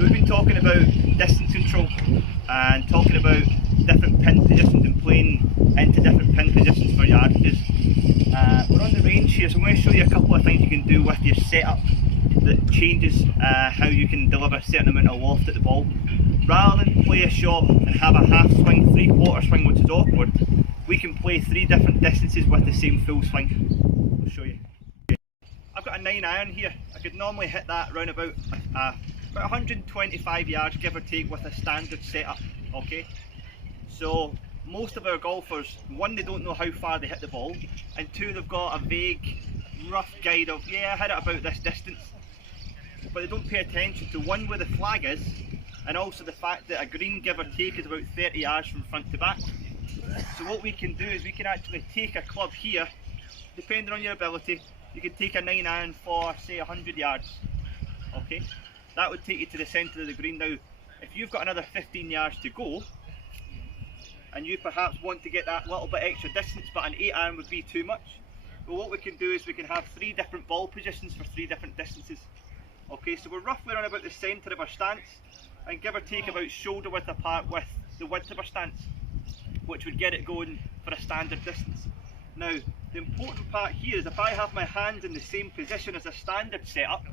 So we've been talking about distance control and talking about different pin positions and playing into different pin positions for yardages. We're on the range here, so I'm going to show you a couple of things you can do with your setup that changes how you can deliver a certain amount of loft at the ball. Rather than play a shot and have a half swing, 3/4 swing, which is awkward, we can play 3 different distances with the same full swing. I'll show you. I've got a 9 iron here. I could normally hit that around about 125 yards, give or take, with a standard setup. Okay, so most of our golfers, one, they don't know how far they hit the ball, and two, they've got a vague, rough guide of, yeah, I hit it about this distance, but they don't pay attention to, one, where the flag is, and also the fact that a green, give or take, is about 30 yards from front to back. So what we can do is we can actually take a club here, depending on your ability. You can take a 9 iron for, say, 100 yards. Okay, that would take you to the centre of the green. Now, if you've got another 15 yards to go, and you perhaps want to get that little bit extra distance, but an 8 iron would be too much, well, what we can do is we can have 3 different ball positions for 3 different distances. Okay, so we're roughly around about the centre of our stance, and give or take about shoulder width apart with the width of our stance, which would get it going for a standard distance. Now, the important part here is if I have my hands in the same position as a standard setup,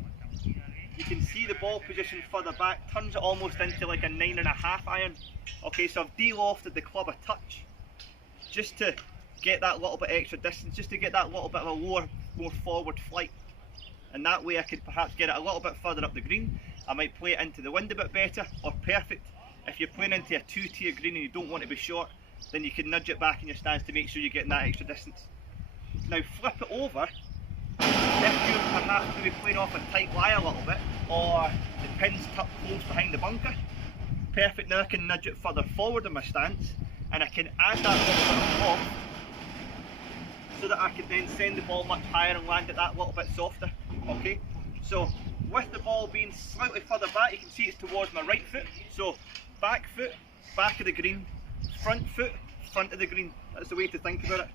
you can see the ball position further back turns it almost into like a 9.5 iron. Okay, so I've de-lofted the club a touch just to get that little bit extra distance, just to get that little bit of a lower, more forward flight. And that way I could perhaps get it a little bit further up the green. I might play it into the wind a bit better, or perfect. If you're playing into a 2-tier green and you don't want to be short, then you can nudge it back in your stance to make sure you're getting that extra distance. Now flip it over, if you're perhaps maybe playing off a tight lie a little bit, or the pin's tucked close behind the bunker, perfect. Now I can nudge it further forward in my stance, and I can add that little bit of loft, so that I can then send the ball much higher and land it that little bit softer. Okay, so with the ball being slightly further back, you can see it's towards my right foot, so back foot, back of the green, front foot, front of the green. That's the way to think about it.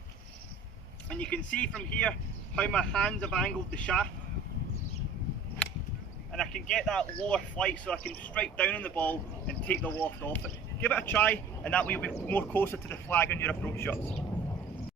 And you can see from here how my hands have angled the shaft, and I can get that lower flight so I can strike down on the ball and take the loft off it. Give it a try, and that way you'll be more closer to the flag on your approach shots.